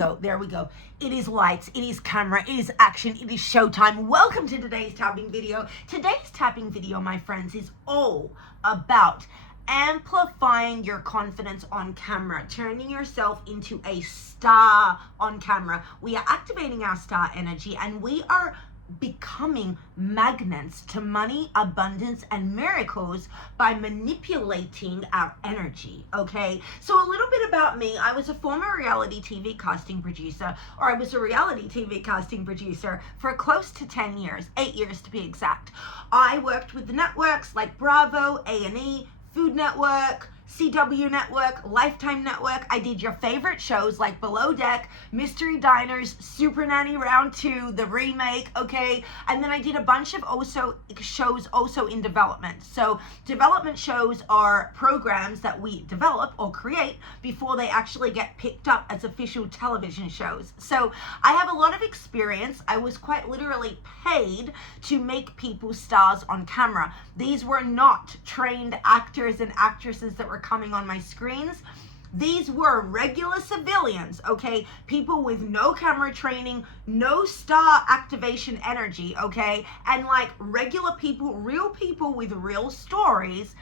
So there we go. It is lights, it is camera, it is action, it is showtime. Welcome to today's tapping video. Today's tapping video, my friends, is all about amplifying your confidence on camera, turning yourself into a star on camera. We are activating our star energy and we are becoming magnets to money, abundance, and miracles by manipulating our energy. Okay, so a little bit about me. I was a former reality TV casting producer, or I was a reality TV casting producer for close to 10 years, 8 years to be exact. I worked with the networks like Bravo, A&E, Food Network, CW Network, Lifetime Network. I did your favorite shows like Below Deck, Mystery Diners, Super Nanny Round 2, the remake, okay? And then I did a bunch of shows also in development. So development shows are programs that we develop or create before they actually get picked up as official television shows. So I have a lot of experience. I was quite literally paid to make people stars on camera. These were not trained actors and actresses that were coming on my screens. These were regular civilians, okay? People with no camera training, no star activation energy, okay? And like regular people, real people with real stories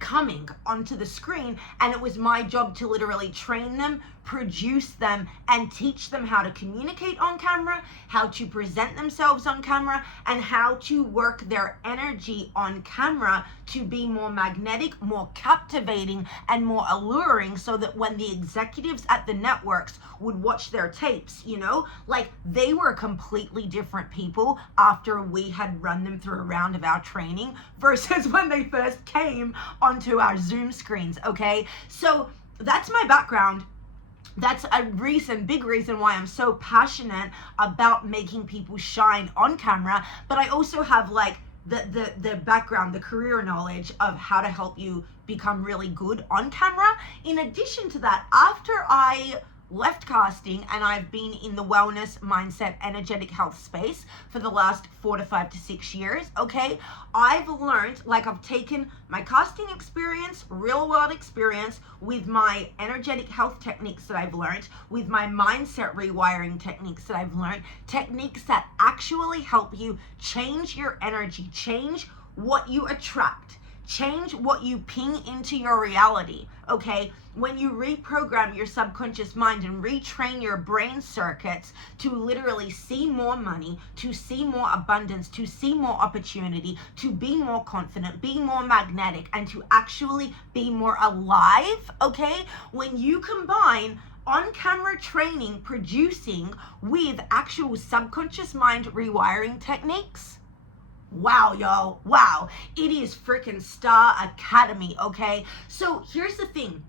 coming onto the screen, and it was my job to literally train them, produce them, and teach them how to communicate on camera, how to present themselves on camera, and how to work their energy on camera to be more magnetic, more captivating, and more alluring, so that when the executives at the networks would watch their tapes, you know, like they were completely different people after we had run them through a round of our training versus when they first came onto our Zoom screens, okay? So that's my background. That's a big reason why I'm so passionate about making people shine on camera. But I also have like the background, the career knowledge of how to help you become really good on camera. In addition to that, after I left casting and I've been in the wellness, mindset, energetic health space for the last 4 to 5 to 6 years, okay, I've learned, like I've taken my casting experience, real world experience with my energetic health techniques that I've learned, with my mindset rewiring techniques that I've learned, techniques that actually help you change your energy, change what you attract, change what you ping into your reality, okay? When you reprogram your subconscious mind and retrain your brain circuits to literally see more money, to see more abundance, to see more opportunity, to be more confident, be more magnetic, and to actually be more alive, okay? When you combine on-camera training, producing with actual subconscious mind rewiring techniques, wow, y'all, wow, it is freaking Star Academy, okay? So here's the thing.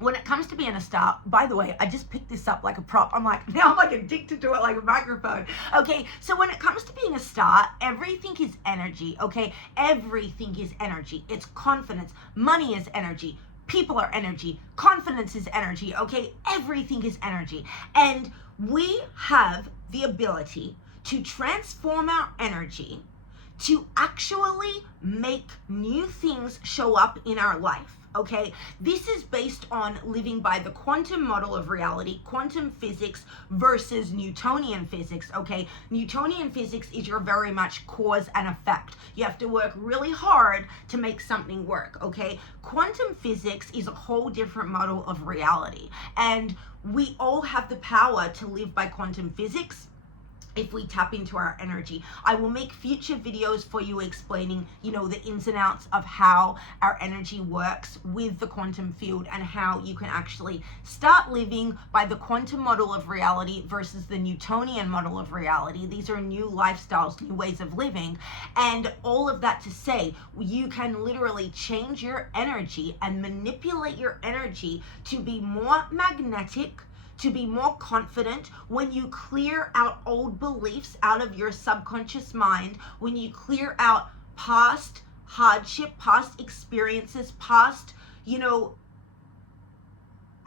When it comes to being a star, by the way, I just picked this up like a prop. I'm like addicted to it like a microphone. Okay, so when it comes to being a star, everything is energy, okay? Everything is energy. It's confidence. Money is energy. People are energy. Confidence is energy, okay? Everything is energy. And we have the ability to transform our energy to actually make new things show up in our life, okay? This is based on living by the quantum model of reality, quantum physics versus Newtonian physics, okay? Newtonian physics is your very much cause and effect. You have to work really hard to make something work, okay? Quantum physics is a whole different model of reality, and we all have the power to live by quantum physics if we tap into our energy. I will make future videos for you explaining, you know, the ins and outs of how our energy works with the quantum field and how you can actually start living by the quantum model of reality versus the Newtonian model of reality. These are new lifestyles, new ways of living, and all of that to say, you can literally change your energy and manipulate your energy to be more magnetic, to be more confident. When you clear out old beliefs out of your subconscious mind, when you clear out past hardship, past experiences, past, you know,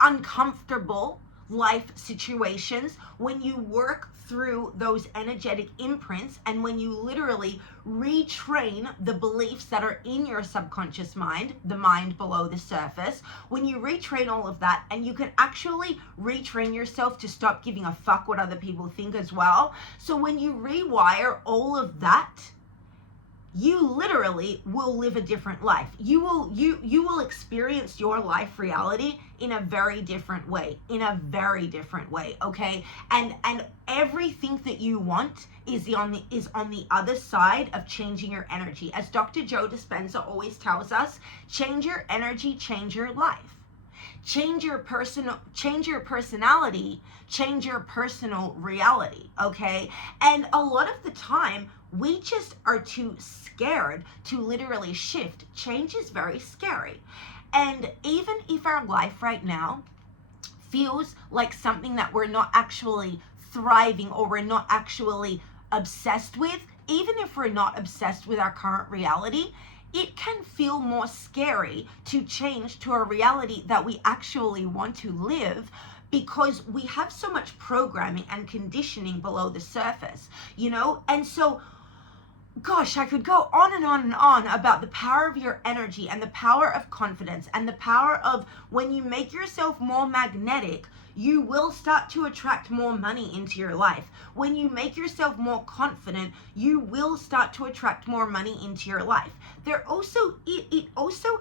uncomfortable life situations, when you work through those energetic imprints, and when you literally retrain the beliefs that are in your subconscious mind, the mind below the surface, when you retrain all of that, and you can actually retrain yourself to stop giving a fuck what other people think as well. So when you rewire all of that, you literally will live a different life. You will experience your life reality in a very different way, okay? And everything that you want is on the other side of changing your energy. As Dr. Joe Dispenza always tells us, change your energy, change your life. Change your personality, change your personal reality, okay? And a lot of the time, we just are too scared to literally shift. Change is very scary. And even if our life right now feels like something that we're not actually thriving or we're not actually obsessed with, even if we're not obsessed with our current reality, it can feel more scary to change to a reality that we actually want to live, because we have so much programming and conditioning below the surface, you know? And so, gosh, I could go on and on and on about the power of your energy and the power of confidence and the power of when you make yourself more magnetic, you will start to attract more money into your life. When you make yourself more confident, you will start to attract more money into your life. It also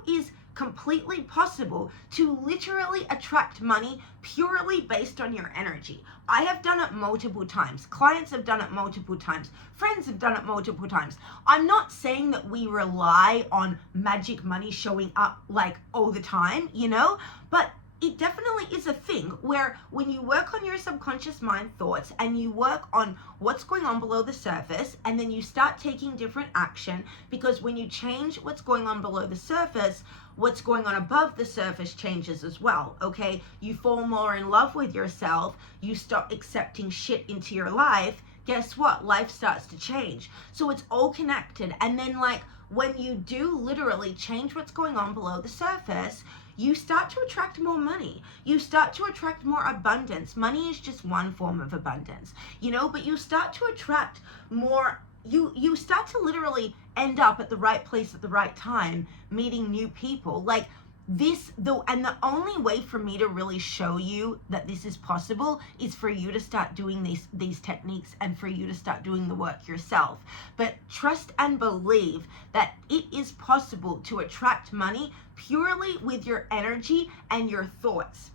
is completely possible to literally attract money purely based on your energy. I have done it multiple times. Clients have done it multiple times. Friends have done it multiple times. I'm not saying that we rely on magic money showing up like all the time, you know, but it definitely is a thing where when you work on your subconscious mind thoughts and you work on what's going on below the surface, and then you start taking different action, because when you change what's going on below the surface, what's going on above the surface changes as well, okay? You fall more in love with yourself, you stop accepting shit into your life, guess what? Life starts to change. So it's all connected. And then like when you do literally change what's going on below the surface, you start to attract more money. You start to attract more abundance. Money is just one form of abundance, you know, but you start to attract more. You start to literally end up at the right place at the right time, meeting new people. Like this, and the only way for me to really show you that this is possible is for you to start doing these techniques and for you to start doing the work yourself. But trust and believe that it is possible to attract money purely with your energy and your thoughts.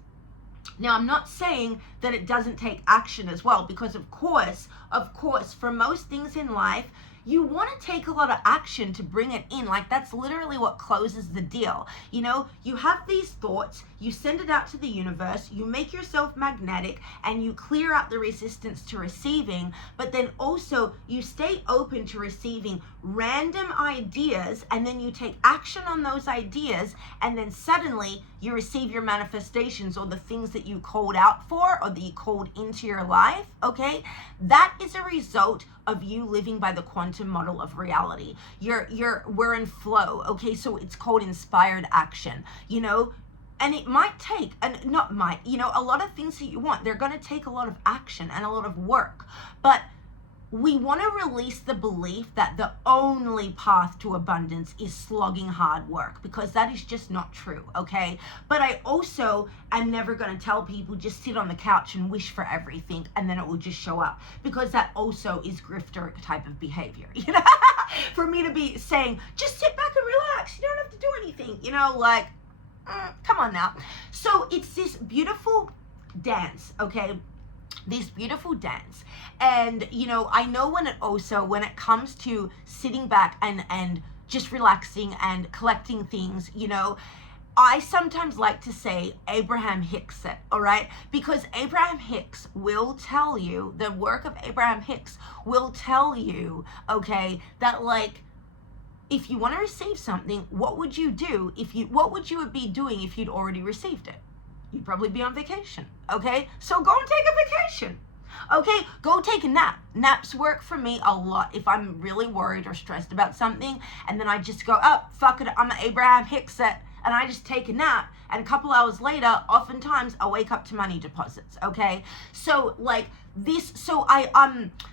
Now, I'm not saying that it doesn't take action as well, because of course, for most things in life, you want to take a lot of action to bring it in. Like that's literally what closes the deal. You know, you have these thoughts, you send it out to the universe, you make yourself magnetic, and you clear out the resistance to receiving, but then also you stay open to receiving random ideas, and then you take action on those ideas, and then suddenly you receive your manifestations or the things that you called out for or that you called into your life, okay? That is a result of you living by the quantum model of reality. We're in flow, okay? So it's called inspired action, you know? And it might take, and not might, you know, a lot of things that you want, they're going to take a lot of action and a lot of work. But we want to release the belief that the only path to abundance is slogging hard work, because that is just not true, okay? But I also am never going to tell people just sit on the couch and wish for everything and then it will just show up, because that also is grifter type of behavior, you know? For me to be saying, just sit back and relax, you don't have to do anything, you know, like, come on now. So it's this beautiful dance, okay? This beautiful dance. And you know, I know when it comes to sitting back and just relaxing and collecting things, you know, I sometimes like to say Abraham Hicks it, all right? Because Abraham Hicks will tell you, the work of Abraham Hicks will tell you, okay, that like, if you want to receive something, what would you do what would you be doing if you'd already received it? You'd probably be on vacation, okay? So go and take a vacation, okay? Go take a nap. Naps work for me a lot if I'm really worried or stressed about something, and then I just go, oh, fuck it, I'm an Abraham Hicks it, and I just take a nap, and a couple hours later, oftentimes I wake up to money deposits, okay? So like this, so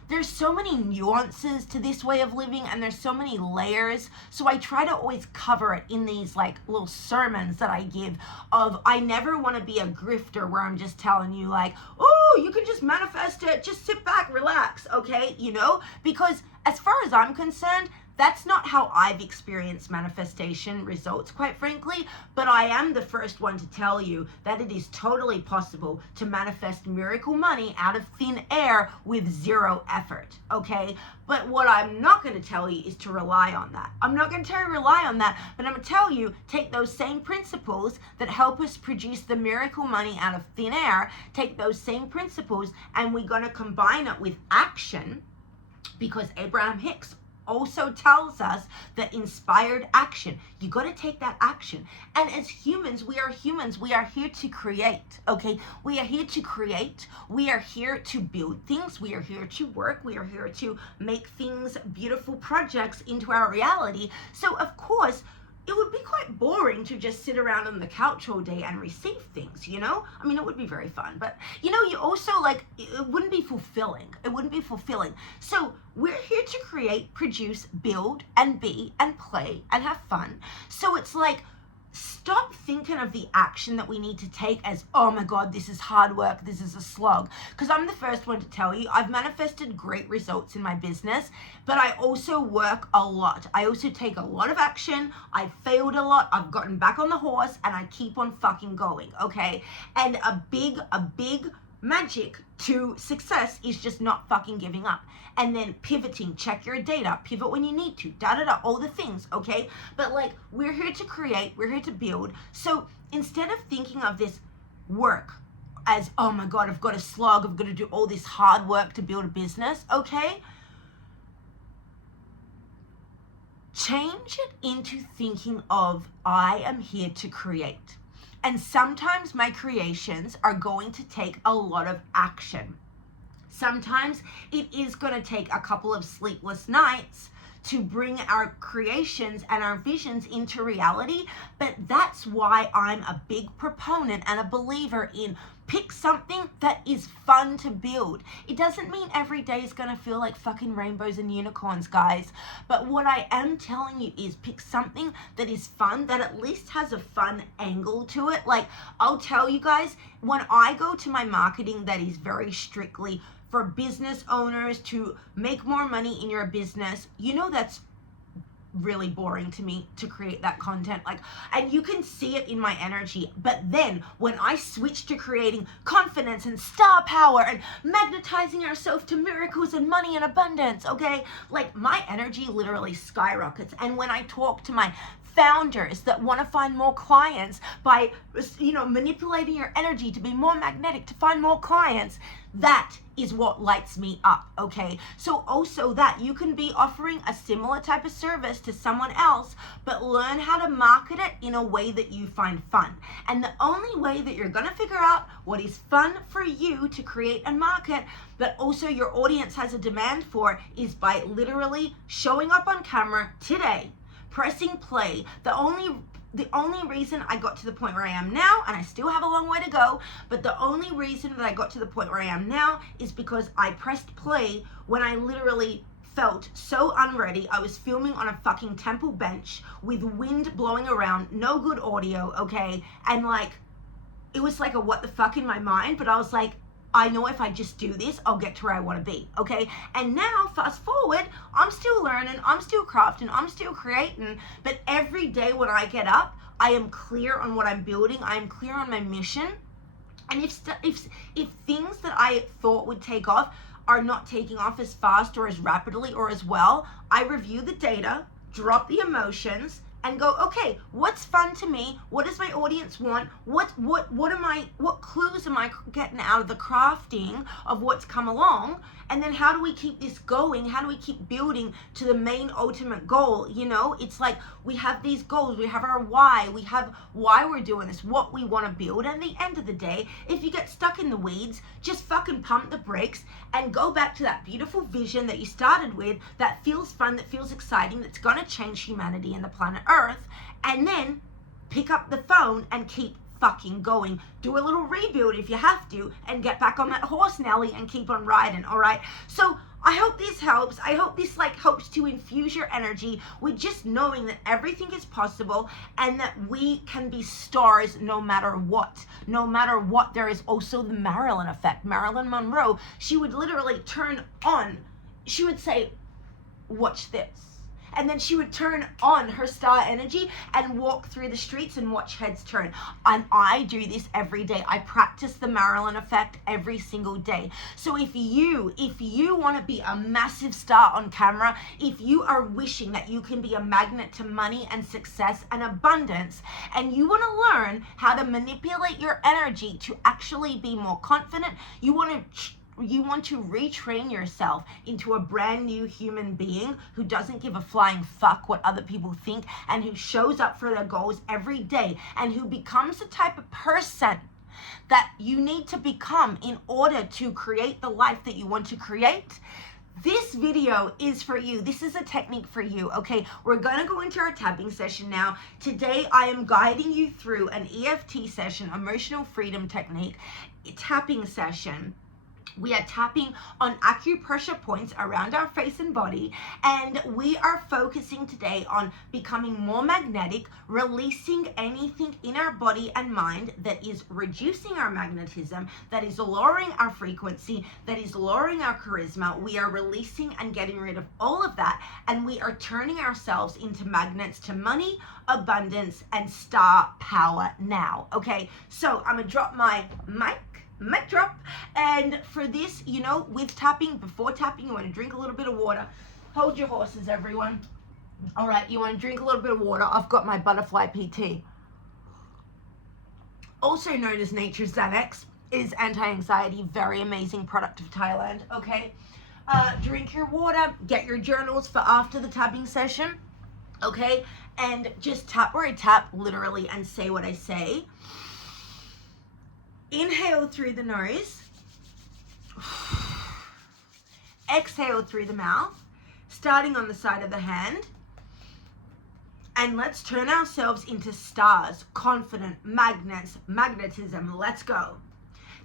there's so many nuances to this way of living, and there's so many layers. So I try to always cover it in these like little sermons that I give of, I never want to be a grifter where I'm just telling you like, oh, you can just manifest it, just sit back, relax, okay? You know, because as far as I'm concerned, that's not how I've experienced manifestation results, quite frankly, but I am the first one to tell you that it is totally possible to manifest miracle money out of thin air with zero effort, okay? But what I'm not going to tell you is to rely on that. I'm not going to tell you rely on that, but I'm going to tell you take those same principles that help us produce the miracle money out of thin air, take those same principles, and we're going to combine it with action, because Abraham Hicks also tells us that inspired action, you got to take that action. And as humans, we are here to create, okay? We are here to create, we are here to build things, we are here to work, we are here to make things, beautiful projects into our reality. So of course, it would be quite boring to just sit around on the couch all day and receive things, you know? I mean, it would be very fun, but you know, you also like, it wouldn't be fulfilling. It wouldn't be fulfilling. So we're here to create, produce, build, and be, and play, and have fun. So it's like, stop thinking of the action that we need to take as, oh my God, this is hard work, this is a slog. Because I'm the first one to tell you, I've manifested great results in my business, but I also work a lot. I also take a lot of action. I've failed a lot. I've gotten back on the horse, and I keep on fucking going, okay? And a big magic to success is just not fucking giving up, and then pivoting. Check your data, pivot when you need to, all the things, okay? But like, we're here to create, we're here to build. So instead of thinking of this work as, oh my God, I've got to slog, I've got to do all this hard work to build a business, okay? Change it into thinking of, I am here to create. And sometimes my creations are going to take a lot of action. Sometimes it is going to take a couple of sleepless nights to bring our creations and our visions into reality. But that's why I'm a big proponent and a believer in pick something that is fun to build. It doesn't mean every day is going to feel like fucking rainbows and unicorns, guys. But what I am telling you is pick something that is fun, that at least has a fun angle to it. Like, I'll tell you guys, when I go to my marketing that is very strictly for business owners to make more money in your business, you know, that's really boring to me to create that content, like, and you can see it in my energy. But then when I switch to creating confidence and star power and magnetizing ourselves to miracles and money and abundance, okay, like, my energy literally skyrockets. And when I talk to my founders that want to find more clients by, you know, manipulating your energy to be more magnetic, to find more clients, that is what lights me up, okay? So also that you can be offering a similar type of service to someone else, but learn how to market it in a way that you find fun. And the only way that you're gonna figure out what is fun for you to create and market, but also your audience has a demand for, is by literally showing up on camera today, pressing play. The only reason I got to the point where I am now, and I still have a long way to go, but the only reason that I got to the point where I am now is because I pressed play when I literally felt so unready. I was filming on a fucking temple bench with wind blowing around, no good audio, okay? And like, it was like a what the fuck in my mind, but I was like, I know if I just do this, I'll get to where I want to be, okay? And now, fast forward, I'm still learning, I'm still crafting, I'm still creating, but every day when I get up, I am clear on what I'm building, I am clear on my mission, and if things that I thought would take off are not taking off as fast or as rapidly or as well, I review the data, drop the emotions, and go, okay, what's fun to me? What does my audience want? What clues am I getting out of the crafting of what's come along? And then how do we keep this going? How do we keep building to the main ultimate goal? You know, it's like we have these goals, we have our why, we have why we're doing this, what we want to build. And at the end of the day, if you get stuck in the weeds, just fucking pump the brakes and go back to that beautiful vision that you started with, that feels fun, that feels exciting, that's going to change humanity and the planet Earth. And then pick up the phone and keep fucking going. Do a little rebuild if you have to, and get back on that horse, Nelly, and keep on riding. All right. So I hope this helps. I hope this helps to infuse your energy with just knowing that everything is possible and that we can be stars no matter what. No matter what. There is also the Marilyn effect. Marilyn Monroe, she would literally turn on, she would say, watch this. And then she would turn on her star energy and walk through the streets and watch heads turn. And I do this every day. I practice the Marilyn effect every single day. So if you want to be a massive star on camera, if you are wishing that you can be a magnet to money and success and abundance, and you want to learn how to manipulate your energy to actually be more confident, you want to retrain yourself into a brand new human being who doesn't give a flying fuck what other people think, and who shows up for their goals every day, and who becomes the type of person that you need to become in order to create the life that you want to create. This video is for you. This is a technique for you, okay? We're gonna go into our tapping session now. Today, I am guiding you through an EFT session, emotional freedom technique, tapping session. We are tapping on acupressure points around our face and body, and we are focusing today on becoming more magnetic, releasing anything in our body and mind that is reducing our magnetism, that is lowering our frequency, that is lowering our charisma. We are releasing and getting rid of all of that, and we are turning ourselves into magnets to money, abundance, and star power now, okay? So I'm gonna drop my mic drop, and for this, with tapping, before tapping, you want to drink a little bit of water. Hold your horses, everyone. All right, you want to drink a little bit of water. I've got my butterfly PT, also known as Nature's Xanax. Is anti-anxiety, very amazing product of Thailand, okay? Drink your water, get your journals for after the tapping session, okay? And just tap where I tap, literally, and say what I say. Inhale through the nose, exhale through the mouth, starting on the side of the hand. And let's turn ourselves into stars, confident, magnets, magnetism. Let's go.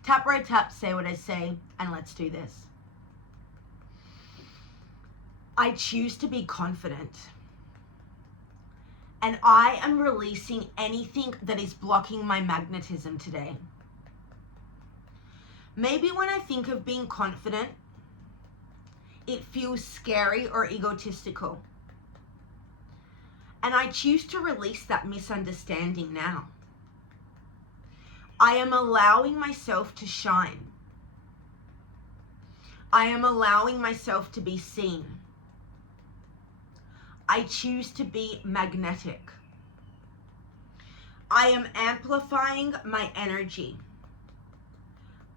Tap where I tap, say what I say, and let's do this. I choose to be confident. And I am releasing anything that is blocking my magnetism today. Maybe when I think of being confident, it feels scary or egotistical. And I choose to release that misunderstanding now. I am allowing myself to shine. I am allowing myself to be seen. I choose to be magnetic. I am amplifying my energy.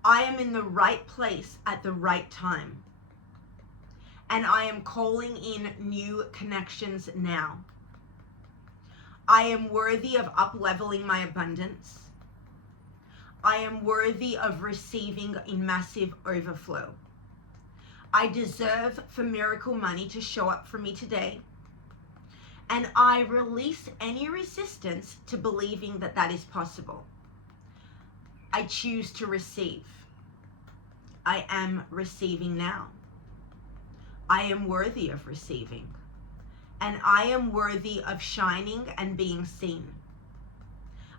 I am in the right place at the right time. And I am calling in new connections now. I am worthy of up-leveling my abundance. I am worthy of receiving in massive overflow. I deserve for miracle money to show up for me today. And I release any resistance to believing that that is possible. I choose to receive. I am receiving now. I am worthy of receiving. And I am worthy of shining and being seen.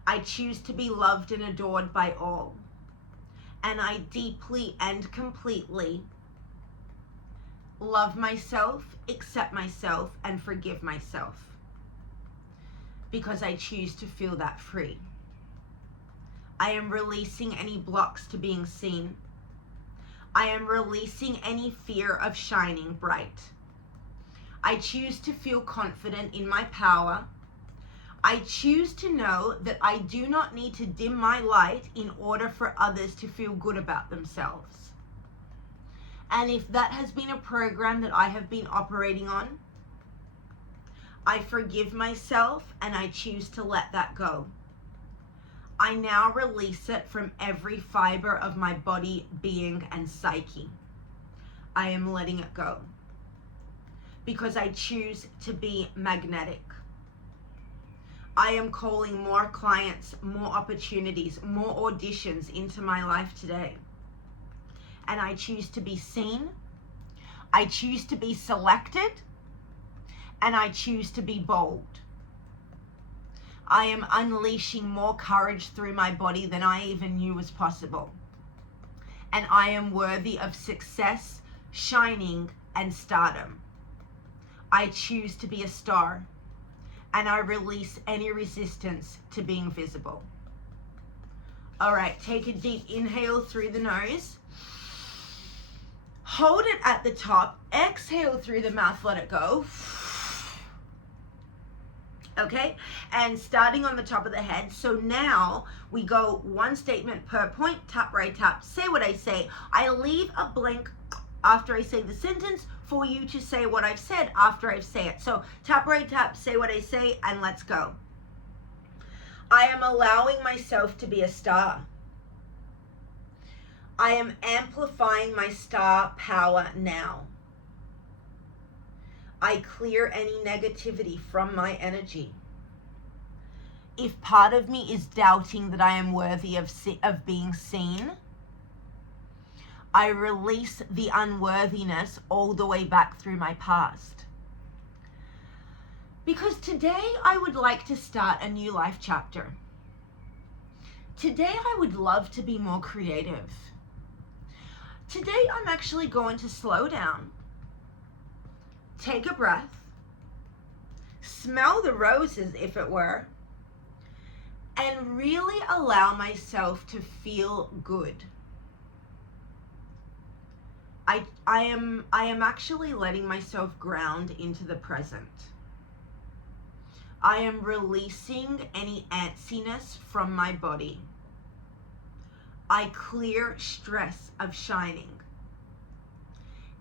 I choose to be loved and adored by all. And I deeply and completely love myself, accept myself, and forgive myself. Because I choose to feel that free. I am releasing any blocks to being seen. I am releasing any fear of shining bright. I choose to feel confident in my power. I choose to know that I do not need to dim my light in order for others to feel good about themselves. And if that has been a program that I have been operating on, I forgive myself and I choose to let that go. I now release it from every fiber of my body, being, and psyche. I am letting it go. Because I choose to be magnetic. I am calling more clients, more opportunities, more auditions into my life today. And I choose to be seen. I choose to be selected. And I choose to be bold. I am unleashing more courage through my body than I even knew was possible. And I am worthy of success, shining, and stardom. I choose to be a star. And I release any resistance to being visible. All right, take a deep inhale through the nose. Hold it at the top. Exhale through the mouth, let it go. Okay, and starting on the top of the head. So now we go one statement per point, tap, right, tap, say what I say. I leave a blank after I say the sentence for you to say what I've said after I say it. So tap, right, tap, say what I say, and let's go. I am allowing myself to be a star. I am amplifying my star power now. I clear any negativity from my energy. If part of me is doubting that I am worthy of being seen, I release the unworthiness all the way back through my past. Because today I would like to start a new life chapter. Today I would love to be more creative. Today I'm actually going to slow down, take a breath, smell the roses if it were, and really allow myself to feel good. I am actually letting myself ground into the present. I am releasing any antsiness from my body. I clear stress of shining.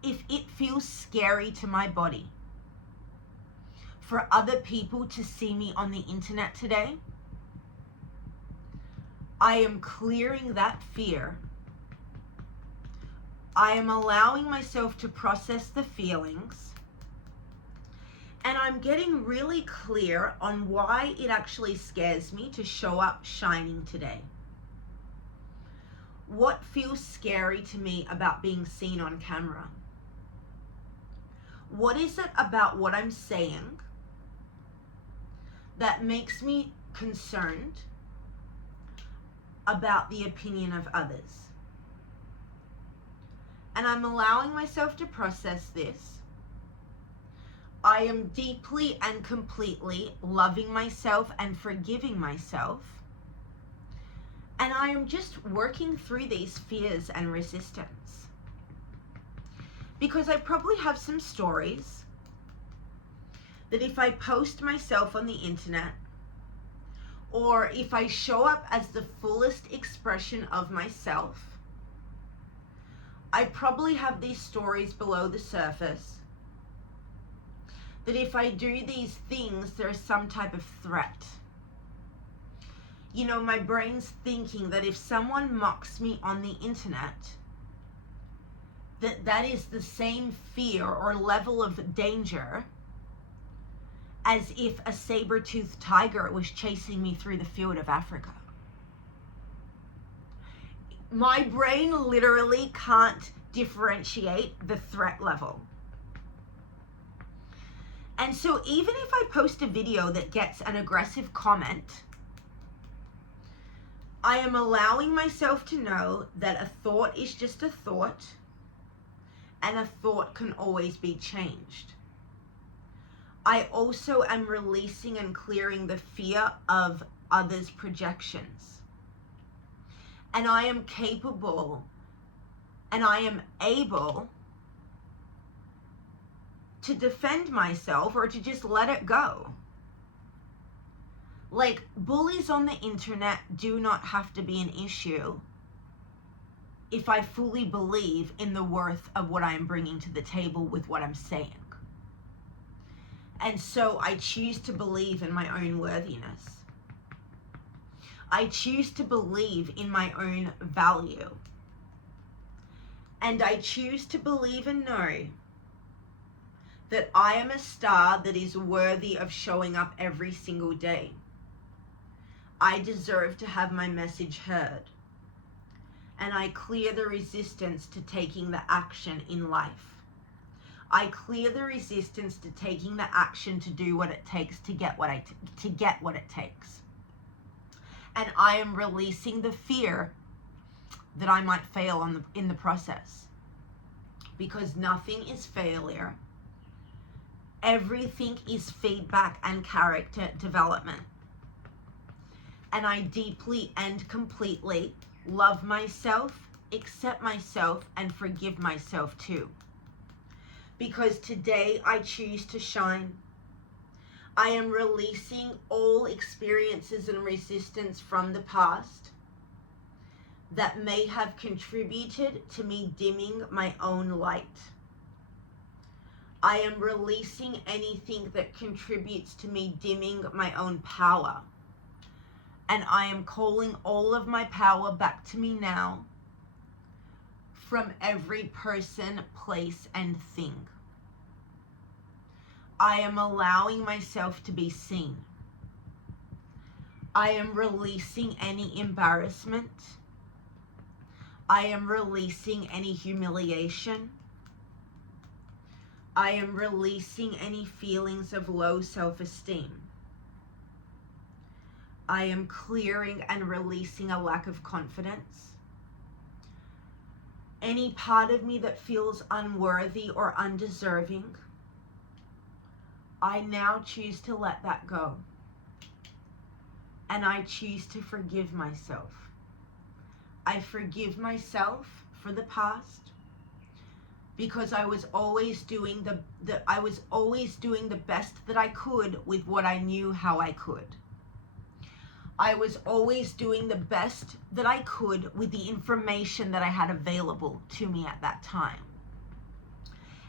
If it feels scary to my body for other people to see me on the internet today, I am clearing that fear. I am allowing myself to process the feelings, and I'm getting really clear on why it actually scares me to show up shining today. What feels scary to me about being seen on camera? What is it about what I'm saying that makes me concerned about the opinion of others? And I'm allowing myself to process this. I am deeply and completely loving myself and forgiving myself. And I am just working through these fears and resistance. Because I probably have some stories that if I post myself on the internet, or if I show up as the fullest expression of myself, I probably have these stories below the surface that if I do these things, there's some type of threat. You know, my brain's thinking that if someone mocks me on the internet, that is the same fear or level of danger as if a saber-toothed tiger was chasing me through the field of Africa. My brain literally can't differentiate the threat level. And so even if I post a video that gets an aggressive comment, I am allowing myself to know that a thought is just a thought, and a thought can always be changed. I also am releasing and clearing the fear of others' projections. And I am capable and I am able to defend myself or to just let it go. Like, bullies on the internet do not have to be an issue if I fully believe in the worth of what I'm bringing to the table with what I'm saying. And so I choose to believe in my own worthiness. I choose to believe in my own value. And I choose to believe and know that I am a star that is worthy of showing up every single day. I deserve to have my message heard. And I clear the resistance to taking the action in life. I clear the resistance to taking the action to do what it takes to get what it takes. And I am releasing the fear that I might fail in the process. Because nothing is failure. Everything is feedback and character development. And I deeply and completely love myself, accept myself, and forgive myself too. Because today I choose to shine. I am releasing all experiences and resistance from the past that may have contributed to me dimming my own light. I am releasing anything that contributes to me dimming my own power. And I am calling all of my power back to me now from every person, place, and thing. I am allowing myself to be seen. I am releasing any embarrassment. I am releasing any humiliation. I am releasing any feelings of low self-esteem. I am clearing and releasing a lack of confidence. Any part of me that feels unworthy or undeserving, I now choose to let that go. And I choose to forgive myself. I forgive myself for the past because I was always doing the best that I could with what I knew how I could. I was always doing the best that I could with the information that I had available to me at that time.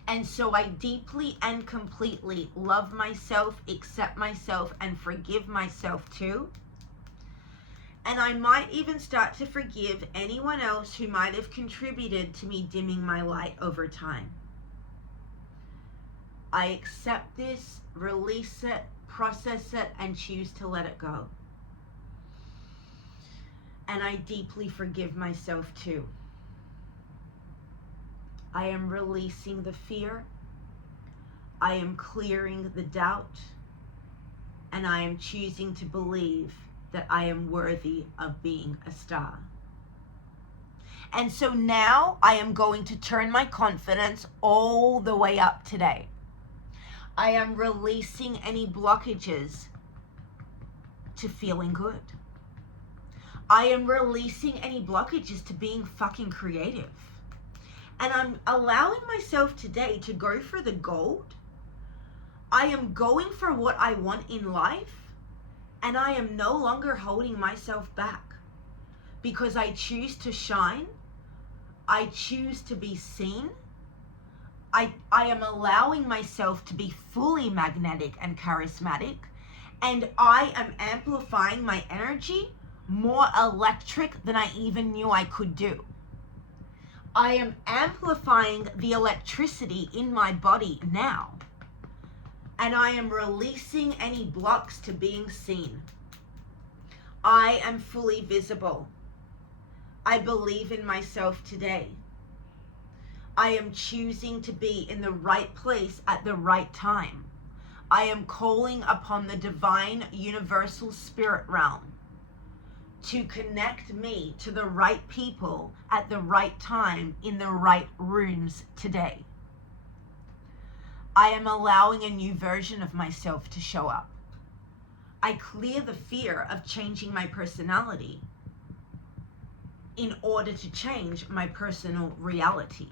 And so I deeply and completely love myself, accept myself, and forgive myself too. And I might even start to forgive anyone else who might have contributed to me dimming my light over time. I accept this, release it, process it, and choose to let it go. And I deeply forgive myself too. I am releasing the fear. I am clearing the doubt. And I am choosing to believe that I am worthy of being a star. And so now I am going to turn my confidence all the way up today. I am releasing any blockages to feeling good. I am releasing any blockages to being fucking creative. And I'm allowing myself today to go for the gold. I am going for what I want in life. And I am no longer holding myself back. Because I choose to shine. I choose to be seen. I am allowing myself to be fully magnetic and charismatic. And I am amplifying my energy more electric than I even knew I could do. I am amplifying the electricity in my body now. And I am releasing any blocks to being seen. I am fully visible. I believe in myself today. I am choosing to be in the right place at the right time. I am calling upon the divine universal spirit realm to connect me to the right people at the right time in the right rooms today. I am allowing a new version of myself to show up. I clear the fear of changing my personality in order to change my personal reality.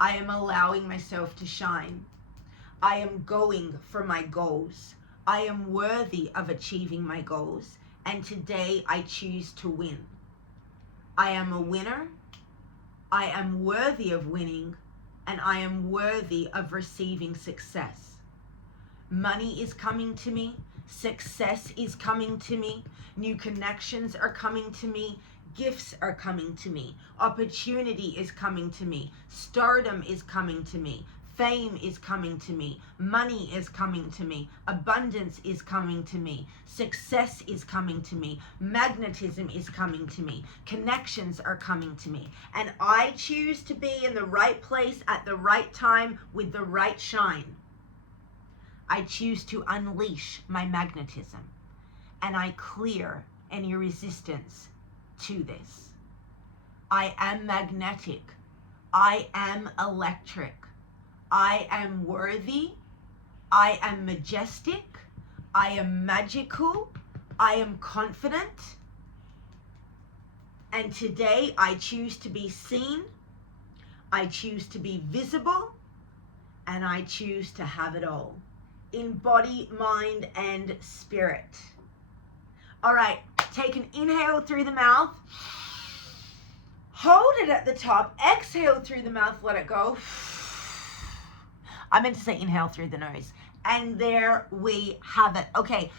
I am allowing myself to shine. I am going for my goals. I am worthy of achieving my goals. And today I choose to win. I am a winner. I am worthy of winning. And I am worthy of receiving success. Money is coming to me. Success is coming to me. New connections are coming to me. Gifts are coming to me. Opportunity is coming to me. Stardom is coming to me. Fame is coming to me. Money is coming to me. Abundance is coming to me. Success is coming to me. Magnetism is coming to me. Connections are coming to me. And I choose to be in the right place at the right time with the right shine. I choose to unleash my magnetism. And I clear any resistance to this. I am magnetic. I am electric. I am worthy. I am majestic. I am magical. I am confident. And today I choose to be seen. I choose to be visible. And I choose to have it all in body, mind, and spirit. All right, take an inhale through the mouth. Hold it at the top. Exhale through the mouth. Let it go. I meant to say inhale through the nose. And there we have it. Okay.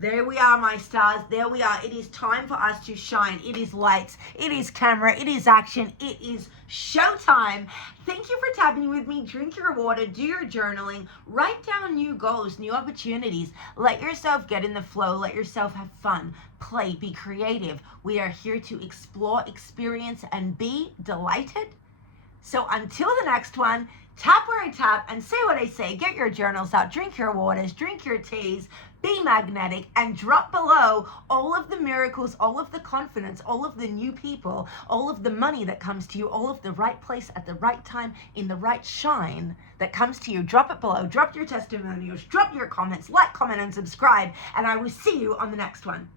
There we are, my stars. There we are. It is time for us to shine. It is lights. It is camera. It is action. It is showtime. Thank you for tapping with me. Drink your water. Do your journaling. Write down new goals, new opportunities. Let yourself get in the flow. Let yourself have fun. Play. Be creative. We are here to explore, experience, and be delighted. So until the next one, tap where I tap and say what I say. Get your journals out. Drink your waters. Drink your teas. Be magnetic, and drop below all of the miracles, all of the confidence, all of the new people, all of the money that comes to you, all of the right place at the right time in the right shine that comes to you. Drop it below. Drop your testimonials. Drop your comments. Like, comment, and subscribe. And I will see you on the next one.